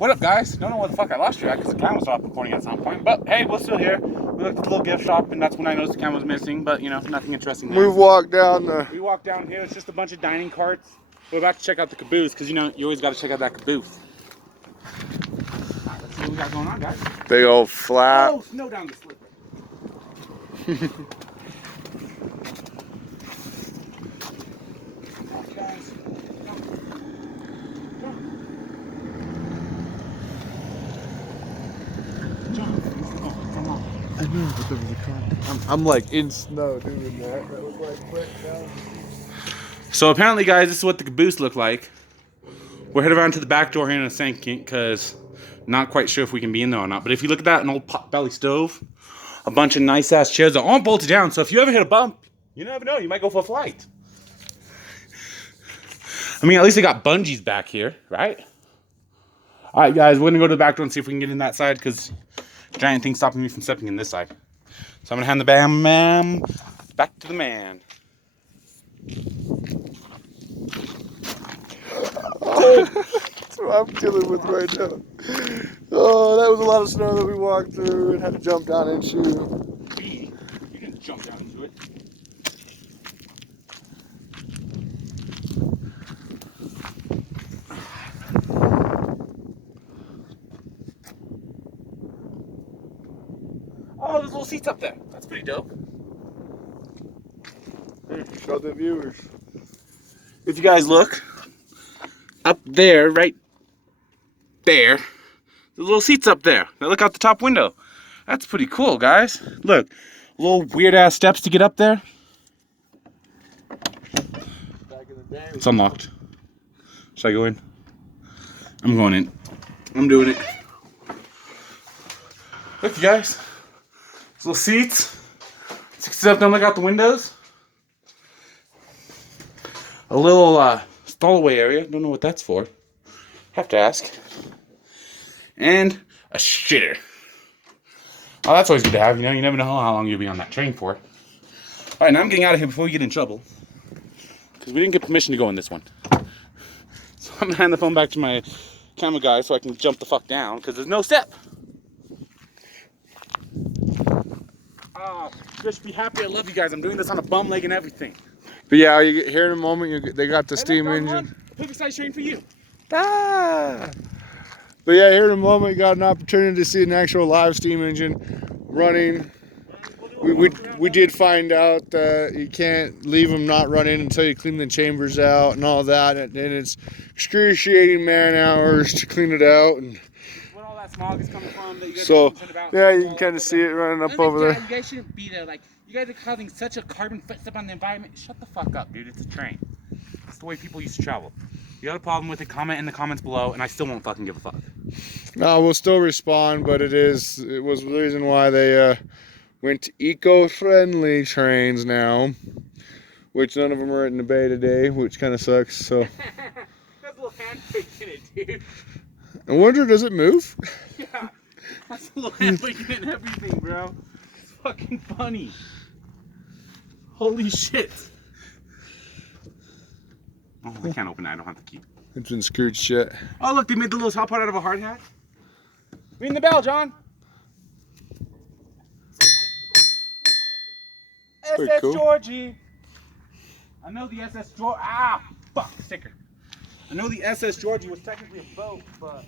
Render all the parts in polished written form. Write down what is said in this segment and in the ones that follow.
What up, guys? Don't know where the fuck I lost you at because the camera stopped recording at some point. But hey, we're still here. We looked at the little gift shop, and that's when I noticed the camera was missing. But you know, nothing interesting there. We walked down the. We walked down here. It's just a bunch of dining carts. We're about to check out the caboose because you know you always got to check out that caboose. All right, let's see what we got going on, guys. Big old flat. Oh, snow down the slipper. Guys, I know, but there was a car. I'm like in snow doing that. That was like wet down. So apparently, guys, this is what the caboose looked like. We're headed around to the back door here in a second because not quite sure if we can be in there or not. But if you look at that, an old pot-belly stove, a bunch of nice-ass chairs that aren't bolted down. So if you ever hit a bump, you never know. You might go for a flight. I mean, at least they got bungees back here, right? All right, guys, we're going to go to the back door and see if we can get in that side because giant thing's stopping me from stepping in this side. So I'm going to hand the bam back to the man. Oh, that's what I'm dealing with right now. Oh, that was a lot of snow that we walked through and had to jump down into. You didn't jump down into it. Oh, there's little seats up there. That's pretty dope. Hey, show the viewers. If you guys look up there, right there, the little seats up there. Now look out the top window. That's pretty cool, guys. Look, little weird ass steps to get up there. Back in the day. It's unlocked. Should I go in? I'm going in. I'm doing it. Look, you guys. These little seats. 67, don't look out the windows. A little stallaway area. Don't know what that's for. Have to ask. And a shitter. Oh, that's always good to have. You know, you never know how long you'll be on that train for. All right, now I'm getting out of here before we get in trouble. Because we didn't get permission to go in this one. So I'm going to hand the phone back to my camera guy so I can jump the fuck down. Because there's no step. Just be happy. I love you guys. I'm doing this on a bum leg and everything. But yeah, you get here in a moment. They got the steam engine. Perfect size train for you. Ah! But yeah, here in a moment, you got an opportunity to see an actual live steam engine running. We did find out that you can't leave them not running until you clean the chambers out and all that, and it's excruciating man hours to clean it out. And where all that smog is coming from that you guys so about, yeah, you can kind of see it running up over there. You guys shouldn't be there. Like, you guys are causing such a carbon footstep on the environment. Shut the fuck up, dude. It's a train. It's the way people used to travel. You got a problem with it, comment in the comments below, and I still won't fucking give a fuck. No, we'll still respond, but it was the reason why they went to eco-friendly trains now, which none of them are in the bay today, which kind of sucks. So. That's a little handbrake in it, dude. I wonder, does it move? Yeah, that's a little handbrake in it and everything, bro. It's fucking funny. Holy shit. Oh, I can't open it. I don't have the key. It's been screwed shut. Oh, look, they made the little top part out of a hard hat. Ring the bell, John. Pretty SS cool. Georgie. I know the SS Georgie. Ah, fuck, sticker. I know the SS Georgie was technically a boat, but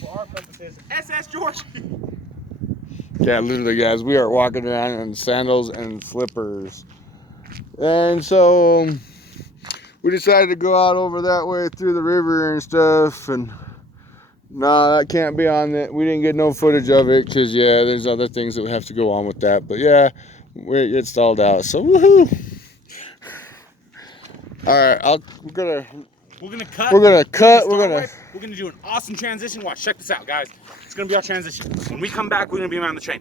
for our purposes, SS Georgie. Yeah, literally, guys, we are walking around in sandals and slippers. And so we decided to go out over that way through the river and stuff. And no, that can't be on that. We didn't get no footage of it because, yeah, there's other things that we have to go on with that. But, yeah, it stalled out. So, woohoo. All right, we're gonna cut. We're gonna do an awesome transition. Watch, check this out, guys. It's gonna be our transition. When we come back, we're gonna be around the train.